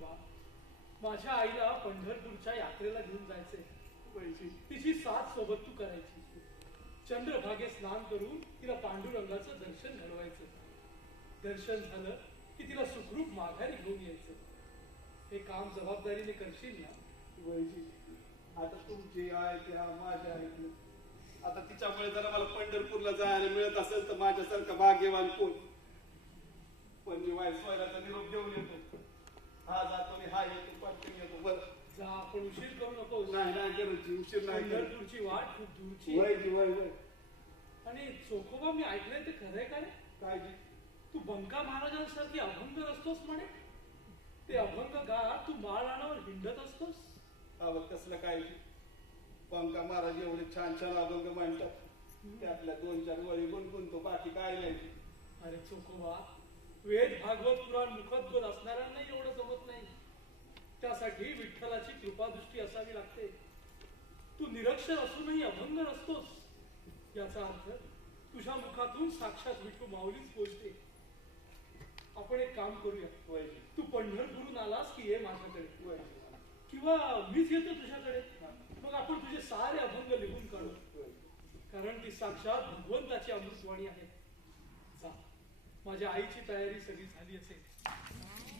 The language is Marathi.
चोखोबा, माझ्या आईला पंढरपूरच्या यात्रेला घेऊन जायचंय. तिची साथ सोबत तू करायची. चंद्रभागे स्नान करून तिला पांडुरंगाचं दर्शन घडवायचं. दर्शन झालं की तिला सुखरूप माघारी घेऊन यायचं. हे काम जबाबदारीने करशील ना? वैशी, आता तुमची आहे त्या माझ्या आहे. आता तिच्यामुळे जरा मला पंढरपूरला जायला मिळत असेल तर माझ्यासारखा भाग्यवान कोण. पण मी वाय स्वराचा निरोप देऊन येतो. हा जातो आणि हा येतो, पटकन येतो. बरं जा, आपण उशीर करू नको. नाही नाही करायची, उशीर नाही करायची. पंढरपूरची वाट खूप दूरची. वय वय. आणि चोखोबा, मी ऐकलंय ते खरंय का रे? काय तू बंका महाराजांसारखी अभंग रचतोस म्हणे. ते अभंग गा तू माळ रानावर हिंडत असतोस. अवं कसलं काय. बंका महाराज एवढे छान छान अभंग मांडतात. त्यातल्या 2-4 वळी गुणगुणतो, बाकी काय नाही. अरे चोखोबा, वेद भागवत पुराण मुखद्गोर असणाऱ्यांना एवढं जमत नाही. त्यासाठी विठ्ठलाची कृपादृष्टी असावी लागते. तू निरक्षर असूनही अभंग रचतोस, याचा अर्थ तुझ्या मुखातून साक्षात विठू माऊलीच पोचते. आपण एक काम करूया. तू पंढरपूरून आलास की ये माझ्याकडे, किंवा मीच येतो तुझ्याकडे. मग आपण तुझे सारे अभंग लिहून काढू. कारण ती साक्षात भगवंताची अमृतवाणी आहे. जा, माझ्या आईची तयारी सगळी झाली असेल.